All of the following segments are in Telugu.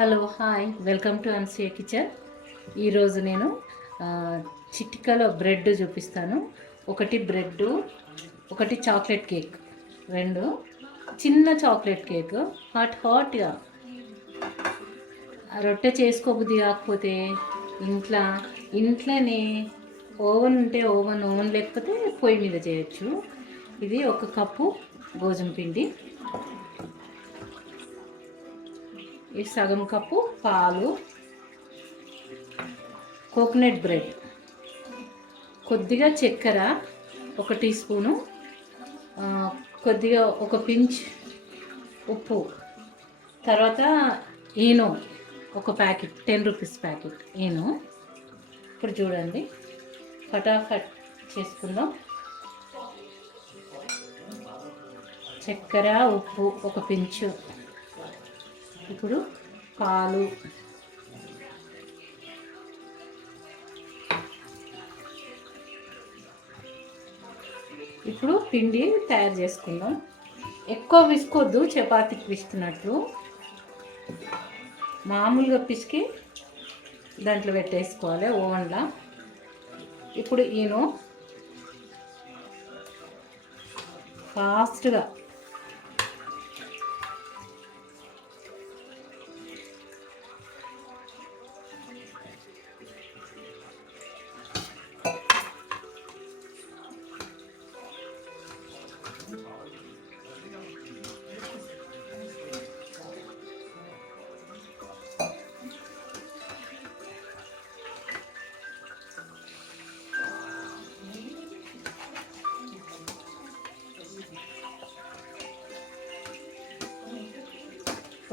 Hello hi welcome to Ansiya kitchen. ఈరోజు నేను చిటికలో బ్రెడ్ చూపిస్తాను. ఒకటి బ్రెడ్, ఒకటి చాక్లెట్ కేక్, రెండు చిన్న చాక్లెట్ కేక్ హాట్గా రొట్టె చేసుకోబుద్ది కాకపోతే ఇంట్లోనే ఓవెన్ ఉంటే ఓవెన్ లేకపోతే పొయ్యి మీద చేయొచ్చు. ఇది ఒక కప్పు గోధుమ పిండి, ఈ సగం కప్పు పాలు, కోకోనట్ బ్రెడ్, కొద్దిగా చక్కెర, 1 టీ స్పూను, కొద్దిగా ఒక పించ్ ఉప్పు, తర్వాత ఈనో ఒక ప్యాకెట్, 10 రూపీస్ ప్యాకెట్ ఈనో. ఇప్పుడు చూడండి, ఫటాఫట్ చేసుకుందాం. చక్కెర, ఉప్పు, ఒక పించు, ఇప్పుడు పాలు, ఇప్పుడు పిండి తయారు చేసుకుందాం. ఎక్కువ పిసుకోవద్దు, చపాతీకి పిసుకున్నట్లు మామూలుగా పిసికి దాంట్లో పెట్టేసుకోవాలి ఓవెన్లో. ఇప్పుడు ఈనో ఫాస్ట్గా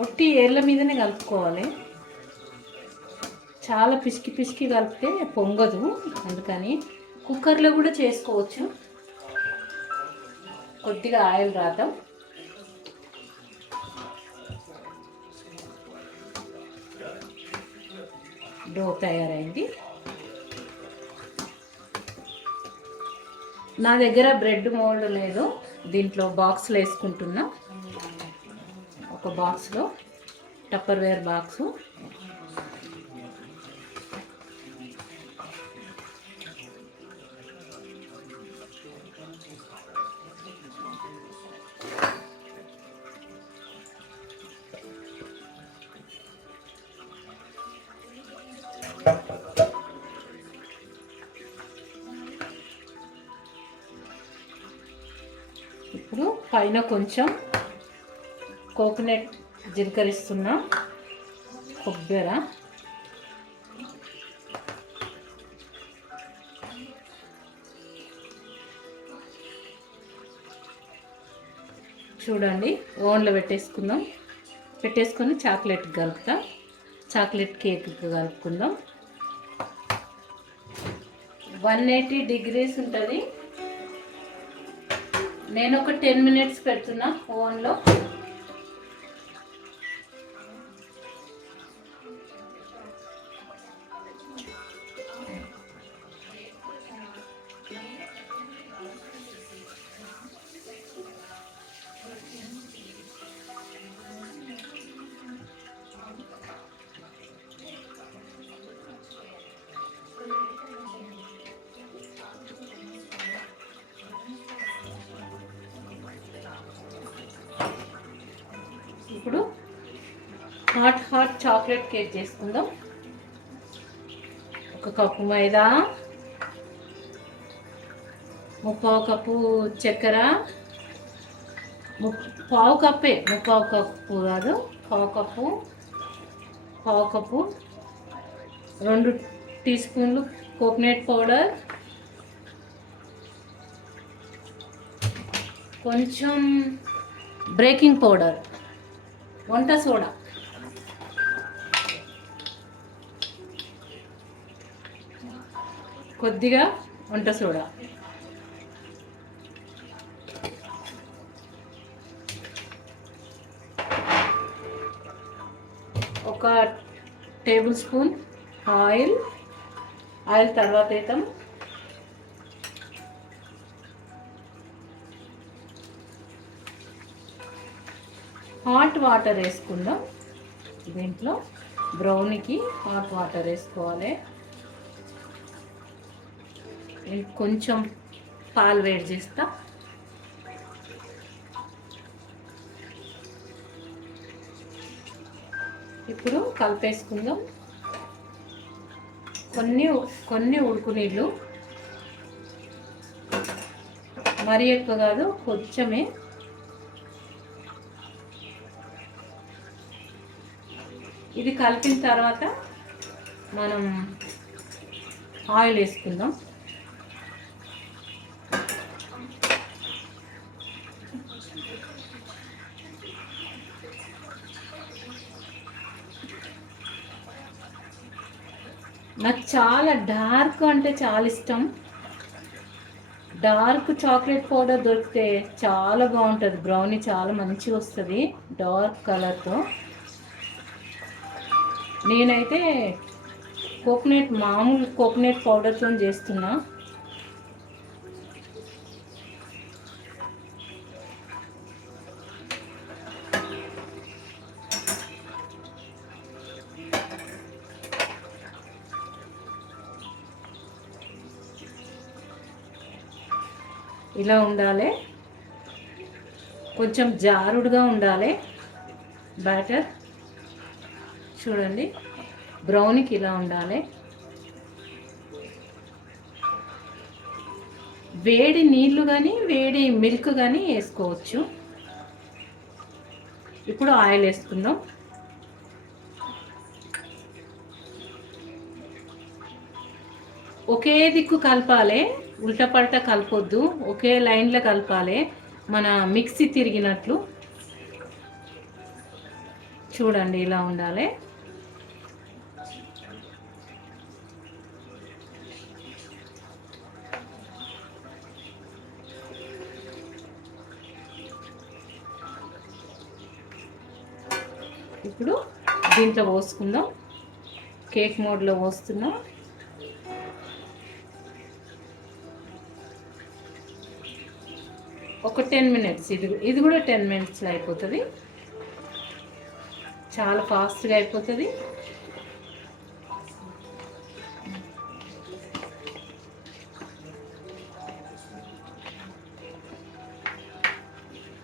ఒట్టి ఏళ్ళ మీదనే కలుపుకోవాలి. చాలా పిసికి కలిపితే పొంగదు, అందుకని కుక్కర్లో కూడా చేసుకోవచ్చు. కొద్దిగా ఆయిల్ రాద్దాం. డో తయారైంది. నా దగ్గర బ్రెడ్ మోల్డ్ లేదు, దీంట్లో బాక్స్లో వేసుకుంటున్నా. ఒక బాక్స్లో, టప్పర్వేర్ బాక్సు, ఇప్పుడు పైన కొంచెం కోకోనట్ జీలకరిస్తున్నా, కొబ్బరి, చూడండి ఓవెన్లో పెట్టేసుకొని చాక్లెట్ కలుపుతా. చాక్లెట్ కేక్ కలుపుకుందాం. 180 డిగ్రీస్ ఉంటుంది. నేను ఒక 10 మినిట్స్ పెడుతున్నా ఓవెన్లో. ఇప్పుడు హాట్ చాక్లెట్ కేక్ చేసుకుందాం. 1 కప్పు మైదా, 3/4 కప్పు చక్కెర, 1/4 కప్పే, 3/4 కప్పు కాదు, 1/4 కప్పు, 2 టీ స్పూన్లు కోకోనట్ పౌడర్, కొంచెం బేకింగ్ పౌడర్, వంట సోడా, కొద్దిగా వంట సోడా, ఒక టేబుల్ స్పూన్ ఆయిల్ తర్వాత వేద్దాం. హాట్ వాటర్ వేసుకుందాం. దీంట్లో బ్రౌనీకి హాట్ వాటర్ వేసుకోవాలి. కొంచెం పాలు వేడి చేస్తా. ఇప్పుడు కలిపేసుకుందాం. కొన్ని ఉడుకు నీళ్ళు, మరీ ఎక్కువ కాదు, కొంచెమే. ఇది కలిపిన తర్వాత మనం ఆయిల్ వేసుకుందాం. నాకు చాలా డార్క్ అంటే చాలా ఇష్టం. డార్క్ చాక్లెట్ పౌడర్ దొరికితే చాలా బాగుంటుంది. బ్రౌనీ చాలా మంచిగా వస్తుంది డార్క్ కలర్తో. నేనైతే మామూలు కోకోనట్ పౌడర్తో చేస్తున్నా. ఇలా ఉండాలి, కొంచెం జారుడుగా ఉండాలి బ్యాటర్. చూడండి, బ్రౌనీకి ఇలా ఉండాలి. వేడి నీళ్ళు కానీ వేడి మిల్క్ కానీ వేసుకోవచ్చు. ఇప్పుడు ఆయిల్ వేసుకుందాం. ఒకే దిక్కు కలపాలి, ఉల్టా పల్టా కలపొద్దు, ఒకే లైన్లో కలపాలి, మన మిక్సీ తిరిగినట్లు. చూడండి, ఇలా ఉండాలి. ఇప్పుడు దీంట్లో పోసుకుందాం. కేక్ మోడ్లో పోస్తున్నాం. ఒక 10 మినిట్స్. ఇది కూడా 10 మినిట్స్లో అయిపోతుంది. చాలా ఫాస్ట్గా అయిపోతుంది.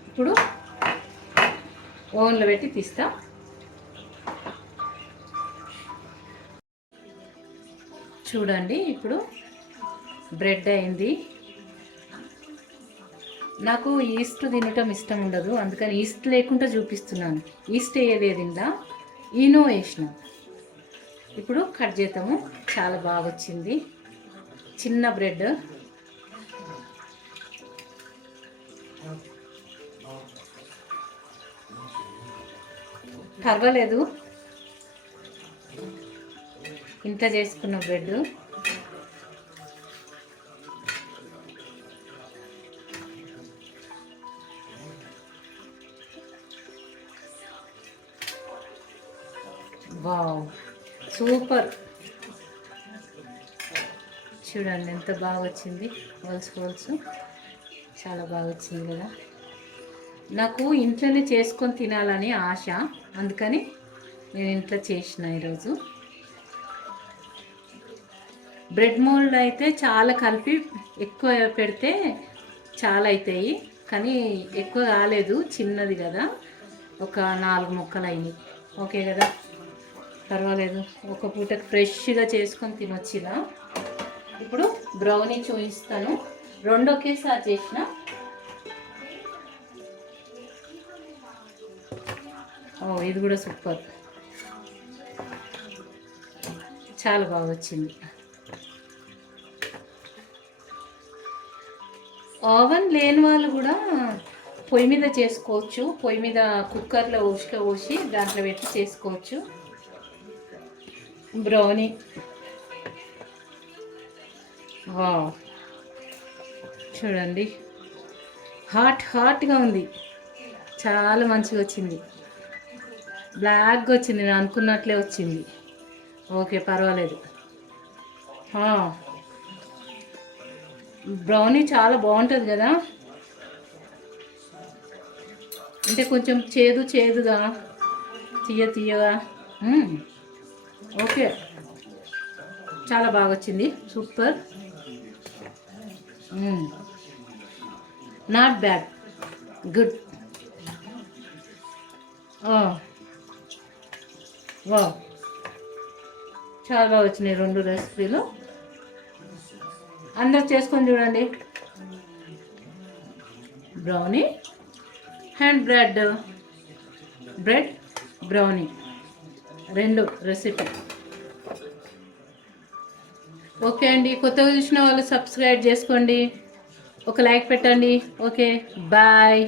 ఇప్పుడు ఓవెన్లో పెట్టి తీస్తా. చూడండి, ఇప్పుడు బ్రెడ్ అయింది. నాకు ఈస్ట్ తినటం ఇష్టం ఉండదు, అందుకని ఈస్ట్ లేకుండా చూపిస్తున్నాను. ఈస్ట్ వేయలేదు, ఇందా ఈనో వేసిన. ఇప్పుడు కట్ చేద్దాము. చాలా బాగా వచ్చింది చిన్న బ్రెడ్. పర్వాలేదు, ఇంత చేసుకున్న బ్రెడ్. Wow, super. చూడండి ఎంత బాగా వచ్చింది. హోల్స్ చాలా బాగా వచ్చింది కదా. నాకు ఇంట్లోనే చేసుకొని తినాలని ఆశ, అందుకని నేను ఇంట్లో చేసిన ఈరోజు. బ్రెడ్ మోల్డ్ అయితే చాలా కలిపి ఎక్కువ పెడితే చాలా అవుతాయి, కానీ ఎక్కువ కాలేదు, చిన్నది కదా, ఒక 4 ముక్కలు అయినాయి. ఓకే కదా, పర్వాలేదు. ఒక పూటకి ఫ్రెష్గా చేసుకొని తినొచ్చినా. ఇప్పుడు బ్రౌనీ చూపిస్తాను. 2 ఒకేసారి చేసిన. ఇది కూడా సూపర్, చాలా బాగా వచ్చింది. ఓవెన్ లేని వాళ్ళు కూడా పొయ్యి మీద చేసుకోవచ్చు. పొయ్యి మీద కుక్కర్లో పోసి దాంట్లో పెట్టి చేసుకోవచ్చు బ్రౌనీ. చూడండి, హాట్గా ఉంది, చాలా మంచిగా వచ్చింది. బ్లాక్గా వచ్చింది, నేను అనుకున్నట్లే వచ్చింది. ఓకే, పర్వాలేదు. బ్రౌనీ చాలా బాగుంటుంది కదా, అంటే కొంచెం చేదుగా తీయగా ఓకే, చాలా బాగా వచ్చింది, సూపర్, నాట్ బ్యాడ్, గుడ్. వా, చాలా బాగా వచ్చినాయి 2 రెసిపీలు. అందరు చేసుకొని చూడండి. Brownie and bread brownie 2 recipe. Okay అండి, కొత్తగా చూసిన వాళ్ళు సబ్స్క్రైబ్ చేసుకోండి, ఒక లైక్ పెట్టండి. Okay, bye.